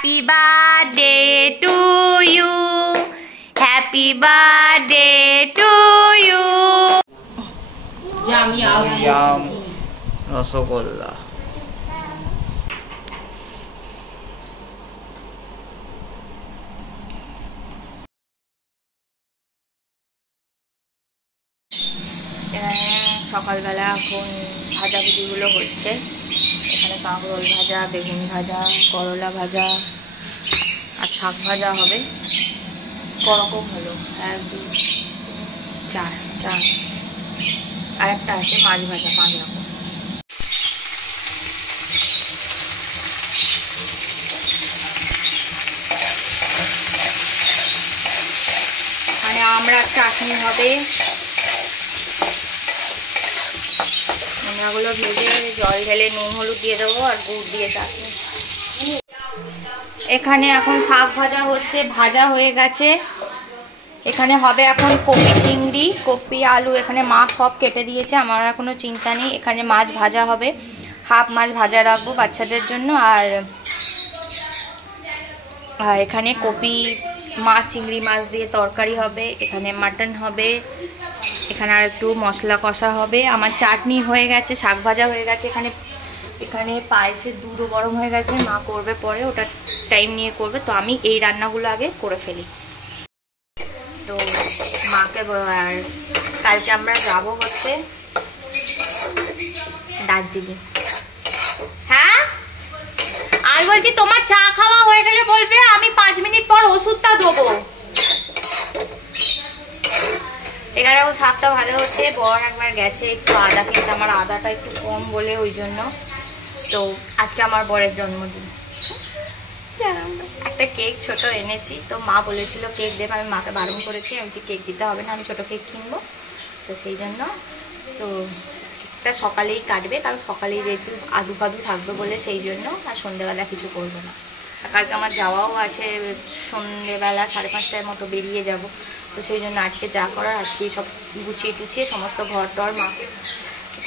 Happy birthday to you. Happy birthday to you. Yum. Rasgulla. সকালবেলা এখন ভাজাভুজিগুলো হচ্ছে। এখানে কাঁকরোল ভাজা, বেগুন ভাজা, করলা ভাজা আর শাক ভাজা হবে। করকম হলো 1 2 4 আর একটা আছে মাছ ভাজা, 5 রকম। মানে আমরা চাটনি হবে, আমরাগুলো ভেজে জল ঢেলে নুন হলুদ দিয়ে দেবো আর গুড় দিয়ে চাটনি। এখানে এখন শাক ভাজা হচ্ছে, ভাজা হয়ে গেছে। এখানে হবে এখন কপি চিংড়ি, কপি আলু এখানে মা সব কেটে দিয়েছে, আমার আর কোনো চিন্তা নেই। এখানে মাছ ভাজা হবে, হাফ মাছ ভাজা রাখবো বাচ্চাদের জন্য। আর এখানে কপি মাছ, চিংড়ি মাছ দিয়ে তরকারি হবে। এখানে মাটন হবে, এখানে আর একটু মশলা কষা হবে। আমার চাটনি হয়ে গেছে, শাক ভাজা হয়ে গেছে। এখানে পায়েসের দুধও গরম হয়ে গেছে, মা করবে পরে, ওটা টাইম নিয়ে করবে। তো আমি এই রান্নাগুলো আগে করে ফেলি। তো মাকে আর কালকে আমরা যাব হচ্ছে দার্জিলিং। হ্যাঁ আমি বলছি তোমার চা খাওয়া হয়ে গেলে বলবে, আমি 5 মিনিট পর ওষুধটা দেবো। এখানে এখন শাকটা ভালো হচ্ছে। বর একবার গেছে একটু আদা কিনতে, আমার আদাটা একটু কম বলে ওই জন্য। তো আজকে আমার বরের জন্মদিন, একটা কেক ছোট এনেছি। তো মা বলেছিল কেক দেবে, আমি মাকে বারণ করেছি, আমি বলছি কেক দিতে হবে না, আমি ছোট কেক কিনবো। তো সেই জন্য তো কেকটা সকালেই কাটবে, কারণ সকালেই যেহেতু আদু ফাদু থাকবে বলে সেই জন্য। আর সন্ধ্যেবেলা কিছু করবো না। কালকে আমার যাওয়াও আছে, সন্ধ্যেবেলা 5:30টার মতো বেরিয়ে যাব। তো সেই জন্য আজকে যা করার আজকেই সব গুছিয়ে টুচিয়ে সমস্ত ঘর টর মাকে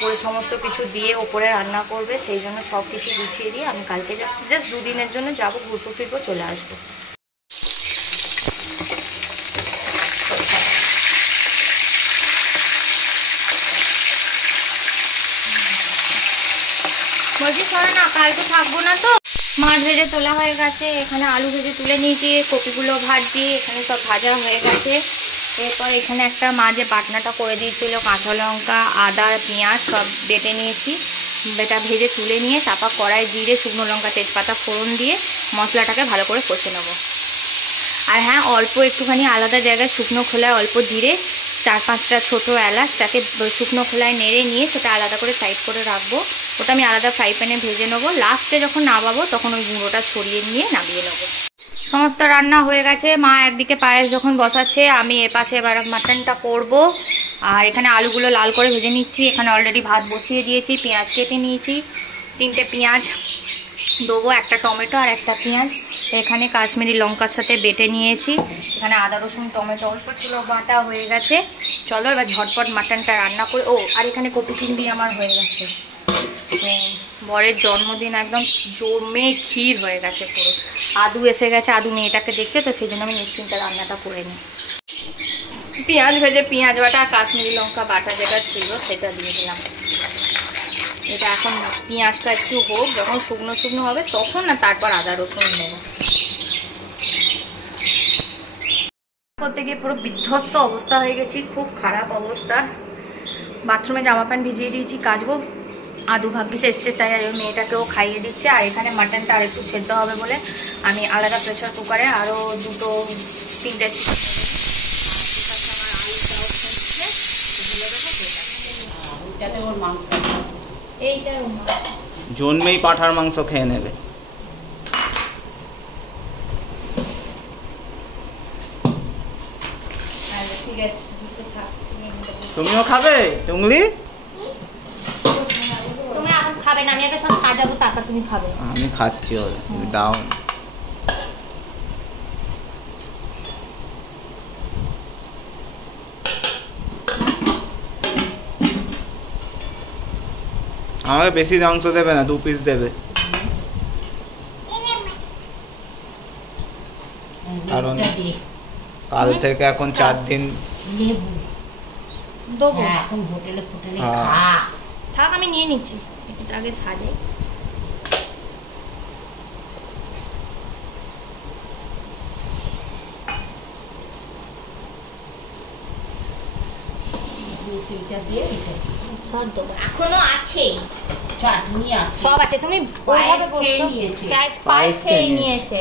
করে সমস্ত কিছু দিয়ে ওপরে রান্না করবে। সেই জন্য সব কিছু গুছিয়ে দিয়ে আমি কালকে জাস্ট 2 দিনের জন্য যাবো, ঘুরতে ফিরবো, চলে আসবো। বলছি শোনো না, কালকে থাকবো না তো। মাছ ভেজে তোলা হয়ে গেছে, এখানে আলু ভেজে তুলে নিয়েছি, কপিগুলো ভাজছি, এখানে সব ভাজা হয়ে গেছে। এরপর এখানে একটা মা যে বাটনাটা করে দিয়েছিল, কাঁচা লঙ্কা আদা পেঁয়াজ সব বেটে নিয়েছি। বেটা ভেজে তুলে নিয়ে তারপর কড়াই জিরে শুকনো লঙ্কা তেজপাতা ফোড়ন দিয়ে মশলাটাকে ভালো করে কষে নেব। আর হ্যাঁ, অল্প একটুখানি আলাদা জায়গায় শুকনো খোলায় অল্প জিরে, 4-5টা ছোটো এলাচটাকে শুকনো খোলায় নেড়ে নিয়ে সেটা আলাদা করে সাইড করে রাখবো। ওটা আমি আলাদা ফ্রাই প্যানে ভেজে নেবো। লাস্টে যখন নামাবো তখন ওই গুঁড়োটা ছড়িয়ে নিয়ে নামিয়ে নেবো। সমস্ত রান্না হয়ে গেছে। মা একদিকে পায়েস যখন বসাচ্ছে, আমি এপাশে এবার মাটনটা করব। আর এখানে আলুগুলো লাল করে ভেজে নিচ্ছি। এখানে অলরেডি ভাত বসিয়ে দিয়েছি, পেঁয়াজ কেটে নিয়েছি, 3টে পেঁয়াজ দেবো, একটা টমেটো আর একটা পেঁয়াজ। এখানে কাশ্মীরি লঙ্কার সাথে বেটে নিয়েছি। এখানে আদা রসুন টমেটো অল্প ছিল, বাটা হয়ে গেছে। চলো এবার ঝটপট মাটনটা রান্না করে। ও আর এখানে কপি চিংড়ি আমার হয়ে গেছে। তো বরের জন্মদিন একদম জমে ক্ষীর হয়ে গেছে পুরো। আদু এসে গেছে, আদু মেয়েটাকে দেখতে, তো সেই জন্য আমি নিশ্চিন্তে রান্নাটা করে নিই। পেঁয়াজ ভেজে পেঁয়াজ বাটা আর কাশ্মীরি লঙ্কা বাটা যেটা ছিল সেটা দিয়ে দিলাম। এটা এখন পেঁয়াজটা একটু হোক, যখন শুকনো শুকনো হবে তখন না তারপর আদা রসুন দেবো। করতে গিয়ে পুরো বিধ্বস্ত অবস্থা হয়ে গেছি, খুব খারাপ অবস্থা। বাথরুমে জামা প্যান্ট ভিজিয়ে দিয়েছি, কাচবো। আদু ভাগ্যিস এসছে তাই মেয়েটাকেও খাইয়ে দিচ্ছে। আর এখানে মাটনটা আর একটু সেদ্ধ হবে বলে আমি আলাদা প্রেশার কুকারে আরও 2-3টে জন্মেই পাঁঠার মাংস খেয়ে নেবে। তুমিও খাবে টুংলি? তুমি এখন খাবে না, আমি আগে সব সাজাবো তারপর তুমি খাবে। আমি খাচ্ছি, ওর দাও। আমাকে বেশি মাংস দেবে না, 2 পিস দেবে। কারণ কাল থেকে এখন 4 দিন লেবু দেবো হ্যাঁ, এখন হোটেলে ফোটেলে হ্যাঁ। খা। থাক, আমি নিয়ে নিচ্ছি। এটা আগে সাজাই। সেইটা দিয়ে এটা সব দেবো, এখনো আছে, চাটনি আছে। সব আছে। তুমি ওইভাবে পায়েস খেয়ে বসো। নিয়েছে। পায়েস পায়েস খেয়ে খেয়ে নিয়েছে।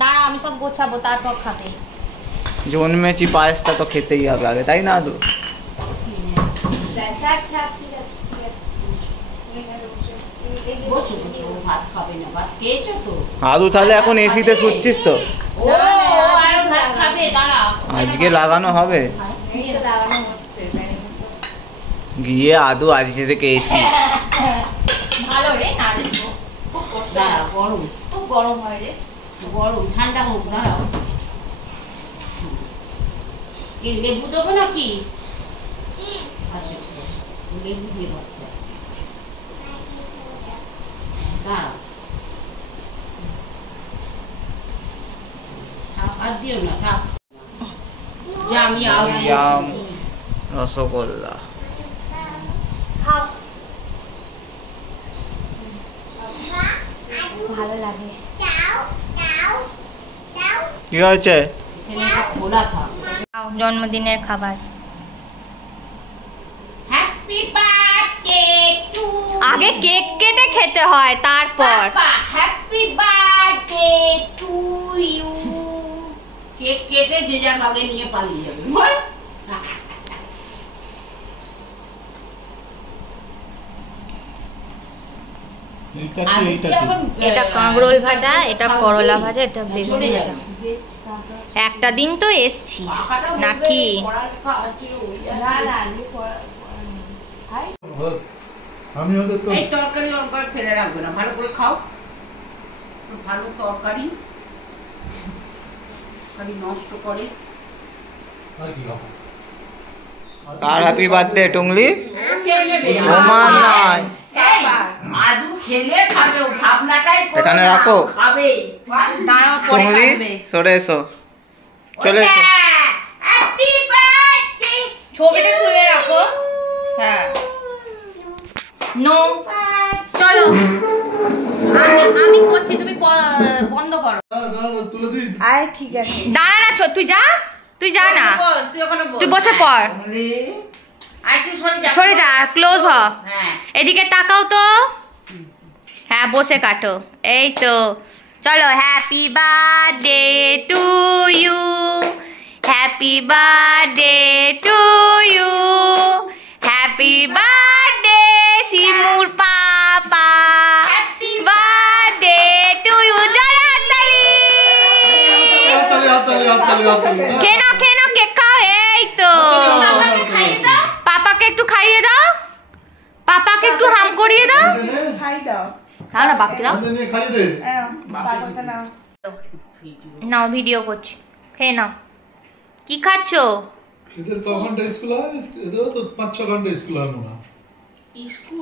দাঁড়া, আমি সব গোছাবো, তারপর খাবে। জন্মেছি, পায়েসটা তো খেতেই হবে আগে, তাই না আদু? বসো বসো, ও ভাত খাবে না, ভাত খেয়েছো তো? আদু তাহলে এখন এসিতে শুচ্ছিস তো? ও আর ভাত খাবে, দাঁড়াও। আজকে লাগানো হবে গিয়ে আদু আজকে থেকে এসি। ভালো রে, না রে, খুব কষ্ট হয়। দাঁড়াও, গরম খুব গরম হয় রে। গরম, ঠান্ডা হোক, দাঁড়াও। কি লেবু দেবো নাকি? আচ্ছা ঠিক আছে, লেবু দিয়ে ভাত খাও। দাঁড়াও, আর দিও না, থাক। যা, আমি আসবো। জাম, রসগোল্লা। খাও। ভালো লাগে। কি হয়েছে? এখানে একটা খোলা থাক। খাও, জন্মদিনের খাবার। হ্যাপি বার্থডে টু আগে কেক কেটে খেতে হয়, তারপর। Happy birthday to you. Cake কেটে যে যার ভাগে নিয়ে পালিয়ে যাবে। এটা কাঁকরোল ভাজা, এটা করলা ভাজা, এটা বেগুন ভাজা। একটা দিন তো এসছিস নাকি? আমি ওদের তো এই তরকারি ওর করে ফেলে রাখবে না, ভালো করে খাও। ভালো তরকারি খালি নষ্ট করে। আর কি খাবো? আর হ্যাপি বার্থডে টুংলি। ওমা নাই, এই, আদু খেলে খাবে, ও ভাবনাটাই করো এখানে না, রাখো। খাবে। দাঁড়াও, পরে টুংলি খাবে। সরে এসো, চলে এসো। Happy birthday. ছবিটা তুলে রাখো। হ্যাঁ, নো, চলো। আমি করছি, তুমি বন্ধ করো। তুলে দিই। দাঁড়া না, তুই যা, তুই যা না, তুই ওখানে বস। তুই বসে পড়। আর একটু সরে যা। সরে যা, ক্লোজ হ। হ্যাঁ। এদিকে তাকাও তো। হ্যাঁ, বসে কাটো। এই তো, চলো। Happy birthday to you, happy birthday to you, happy birthday শিমুর পাপা, হ্যাপি বার্থডে টু ইউ। জয় হাততালি। খেয়ে নাও, খেয়ে নাও, কেক খাও। এই তো, পাপাকে একটু খাইয়ে দাও, পাপাকে একটু হাম করিয়ে দাও। হ্যাঁ না, বাপকে দাও। খালি দে। নাও, ভিডিও করছি, খেয়ে নাও। কি খাচ্ছো? এদের ক ঘন্টা স্কুল হয়? এদেরও তো 5-6 ঘন্টা স্কুল হয় মনে হয়। স্কুল